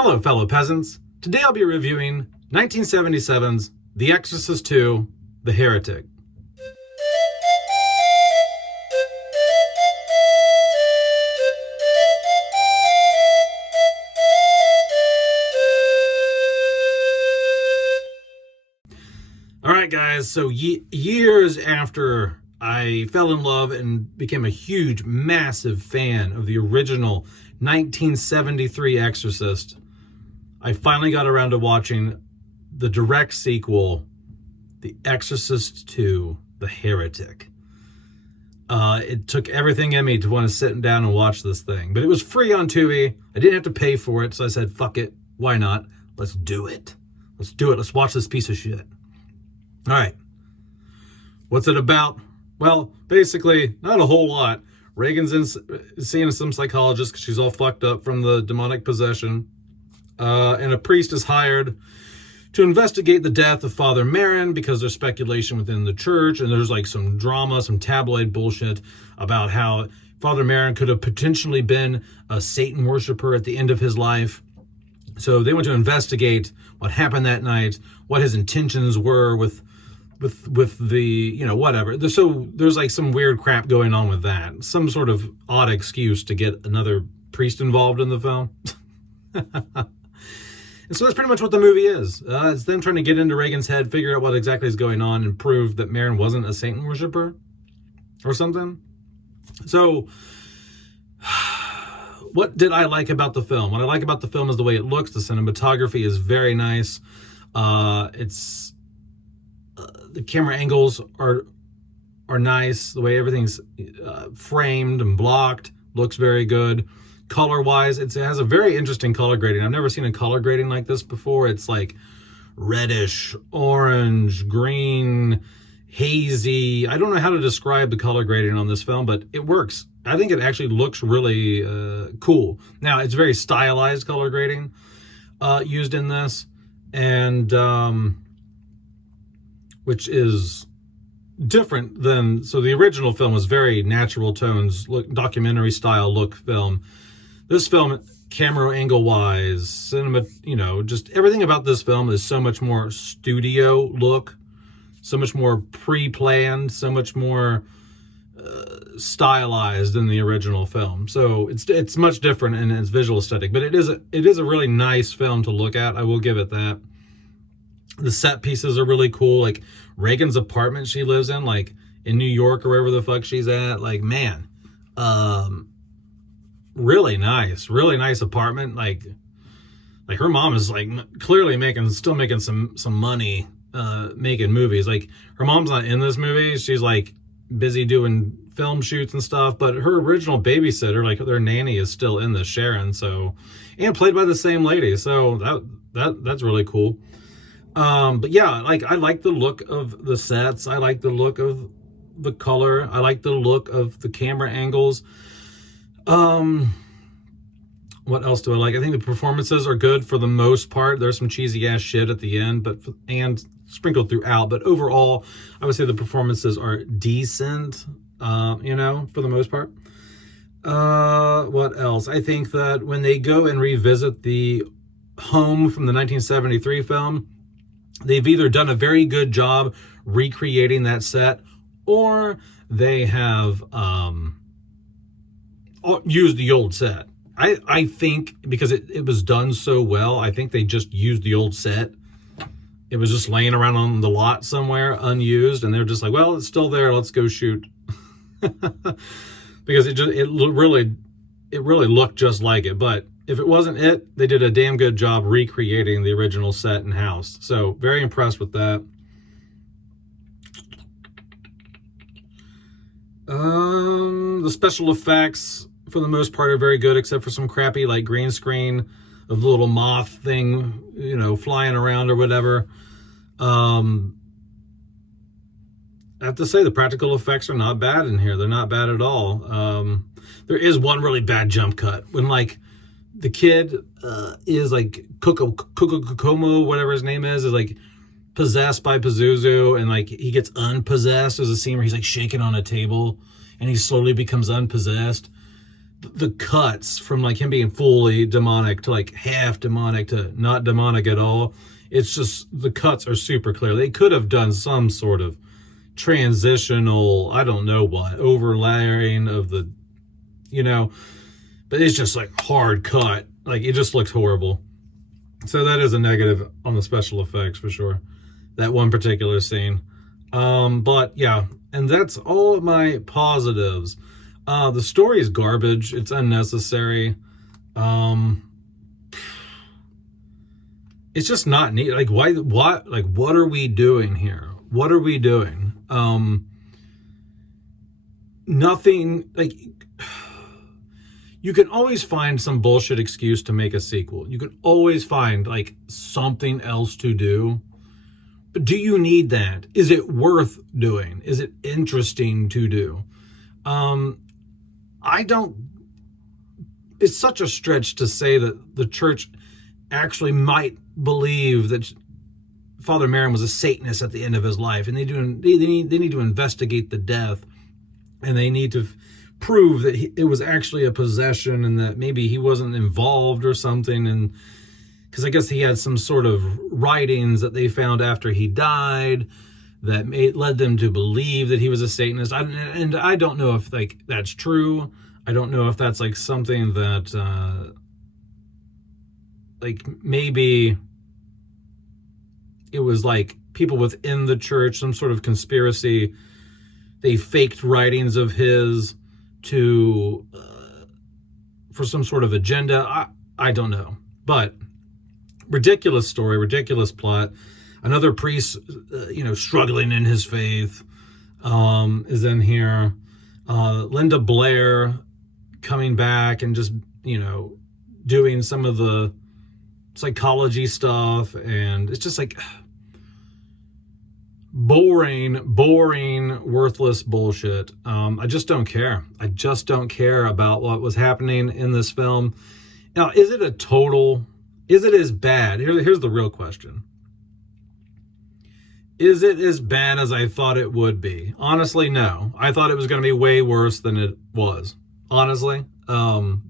Hello, fellow peasants. Today I'll be reviewing 1977's The Exorcist II, The Heretic. Alright guys, so years after I fell in love and became a huge, massive fan of the original 1973 Exorcist, I finally got around to watching the direct sequel, The Exorcist II, The Heretic. It took everything in me to want to sit down and watch this thing. But it was free on Tubi. I didn't have to pay for it, so I said, fuck it. Why not? Let's do it. Let's do it. Let's watch this piece of shit. All right. What's it about? Well, basically, not a whole lot. Reagan's seeing some psychologist because she's all fucked up from the demonic possession. And a priest is hired to investigate the death of Father Merrin because there's speculation within the church, and there's like some drama, some tabloid bullshit about how Father Merrin could have potentially been a Satan worshiper at the end of his life. So they went to investigate what happened that night, what his intentions were with the, you know, whatever. So there's like some weird crap going on with that. Some sort of odd excuse to get another priest involved in the film. And so that's pretty much what the movie is. It's them trying to get into Reagan's head, figure out what exactly is going on, and prove that Merrin wasn't a Satan worshiper or something. So what did I like about the film? What I like about the film is the way it looks. The cinematography is very nice. The camera angles are nice. The way everything's framed and blocked looks very good. Color-wise, it has a very interesting color grading. I've never seen a color grading like this before. It's like reddish, orange, green, hazy. I don't know how to describe the color grading on this film, but it works. I think it actually looks really cool. Now, it's very stylized color grading used in this, and which is different than, so the original film was very natural tones, documentary style look film. This film, camera angle wise, cinema, you know, just everything about this film is so much more studio look, so much more pre-planned, so much more stylized than the original film. So it's much different in its visual aesthetic, but it is a really nice film to look at. I will give it that. The set pieces are really cool. Like Reagan's apartment she lives in, like in New York or wherever the fuck she's at. Like, man, really nice apartment. Like her mom is like clearly still making some money, making movies. Like her mom's not in this movie. She's like busy doing film shoots and stuff, but her original babysitter, like their nanny, is still in this, Sharon. So, and played by the same lady. So that's really cool. But yeah, like I like the look of the sets. I like the look of the color. I like the look of the camera angles. What else do I like? I think the performances are good for the most part. There's some cheesy ass shit at the end, and sprinkled throughout. But overall, I would say the performances are decent, you know, for the most part. What else? I think that when they go and revisit the home from the 1973 film, they've either done a very good job recreating that set, or they have used the old set. I think because it was done so well, I think they just used the old set. It was just laying around on the lot somewhere unused, and they're just like, well, it's still there, let's go shoot. Because it really looked just like it. But if it wasn't it, they did a damn good job recreating the original set and house. So very impressed with that. The special effects for the most part are very good, except for some crappy like green screen of the little moth thing, you know, flying around or whatever. I have to say the practical effects are not bad in here. They're not bad at all. There is one really bad jump cut when like the kid is like Kokomo, whatever his name is like possessed by Pazuzu, and like he gets unpossessed. There's a scene where he's like shaking on a table and he slowly becomes unpossessed. the cuts from like him being fully demonic to like half demonic to not demonic at all. It's just the cuts are super clear. They could have done some sort of transitional, I don't know what, overlaying of the, but it's just like hard cut. Like it just looks horrible. So that is a negative on the special effects for sure. That one particular scene. But yeah, and that's all of my positives. The story is garbage. It's unnecessary. It's just not neat. Like what are we doing here? What are we doing? Nothing. Like, you can always find some bullshit excuse to make a sequel. You can always find like something else to do. But do you need that? Is it worth doing? Is it interesting to do? I don't. It's such a stretch to say that the church actually might believe that Father Merrin was a Satanist at the end of his life, and they need to investigate the death, and they need to prove that it was actually a possession, and that maybe he wasn't involved or something. And because I guess he had some sort of writings that they found after he died that led them to believe that he was a Satanist. And I don't know if like that's true. I don't know if that's like something that like maybe it was like people within the church, some sort of conspiracy. They faked writings of his to for some sort of agenda. I don't know, but ridiculous story, ridiculous plot. Another priest, struggling in his faith, is in here. Linda Blair coming back and just, doing some of the psychology stuff. And it's just like boring, worthless bullshit. I just don't care. I just don't care about what was happening in this film. Now, is it as bad? Here's the real question. Is it as bad as I thought it would be? Honestly, no. I thought it was going to be way worse than it was. Honestly,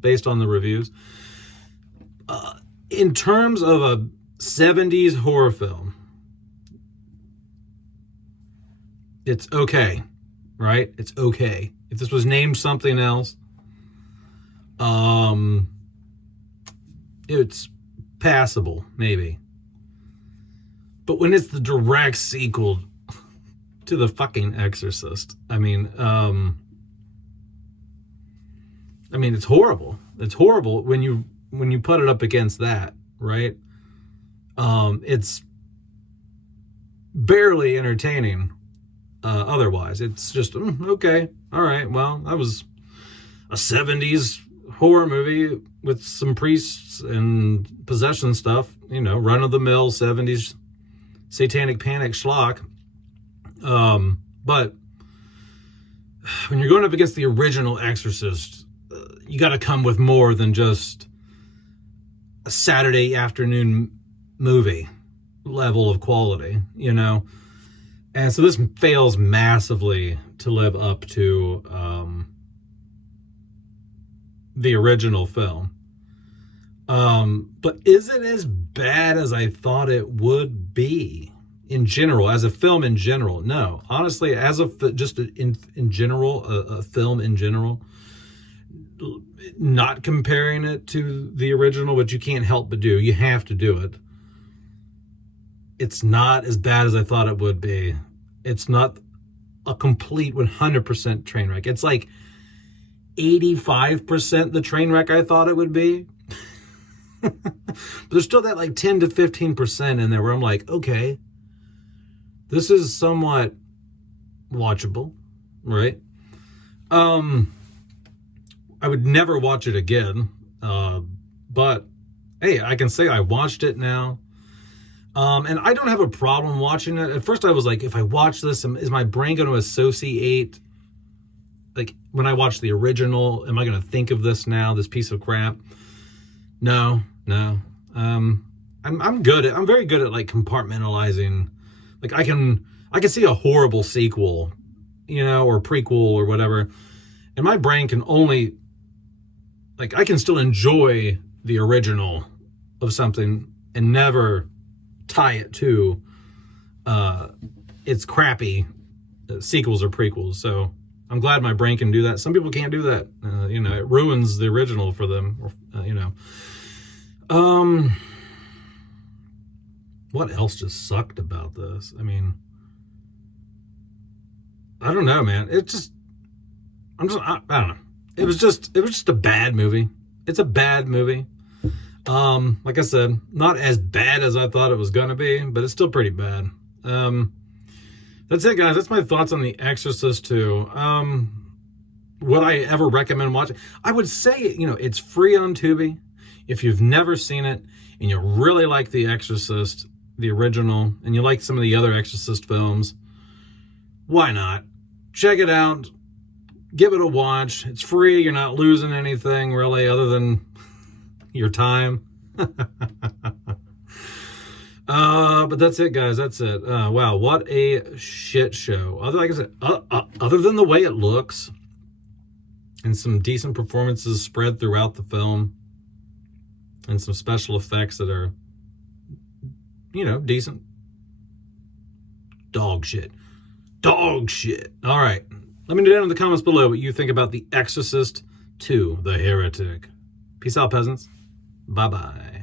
based on the reviews. In terms of a 70s horror film, it's okay, right? It's okay. If this was named something else, it's passable, maybe. But when it's the direct sequel to the fucking Exorcist, I mean, it's horrible. It's horrible when you put it up against that, right? It's barely entertaining. Otherwise, it's just okay. All right. Well, that was a 70s horror movie with some priests and possession stuff. Run of the mill 70s satanic panic schlock. But when you're going up against the original Exorcist, you got to come with more than just a Saturday afternoon movie level of quality, And so this fails massively to live up to the original film. But is it as bad as I thought it would be in general, as a film in general? No, honestly, as in general, a film in general, not comparing it to the original, which you can't help but do. You have to do it. It's not as bad as I thought it would be. It's not a complete 100% train wreck. It's like 85% the train wreck I thought it would be. But there's still that like 10 to 15% in there where I'm like, okay, this is somewhat watchable, right? I would never watch it again. But hey, I can say I watched it now. And I don't have a problem watching it. At first I was like, if I watch this, is my brain going to associate, like when I watch the original, am I going to think of this now, this piece of crap? No. I'm very good at like compartmentalizing. Like I can see a horrible sequel, or prequel or whatever. And my brain can only like, I can still enjoy the original of something and never tie it to its crappy sequels or prequels. So I'm glad my brain can do that. Some people can't do that. You know, it ruins the original for them. You know. What else just sucked about this? I mean, I don't know, man. I don't know. It was just a bad movie. It's a bad movie. Like I said, not as bad as I thought it was gonna be, but it's still pretty bad. That's it, guys. That's my thoughts on The Exorcist II. Would I ever recommend watching? I would say, you know, it's free on Tubi. If you've never seen it and you really like The Exorcist, the original, and you like some of the other Exorcist films, why not? Check it out. Give it a watch. It's free. You're not losing anything, really, other than your time. But that's it, guys. That's it. Wow, what a shit show. Like I said, other than the way it looks and some decent performances spread throughout the film and some special effects that are, you know, decent. Dog shit. Dog shit. All right. Let me know down in the comments below what you think about The Exorcist II, The Heretic. Peace out, peasants. Bye-bye.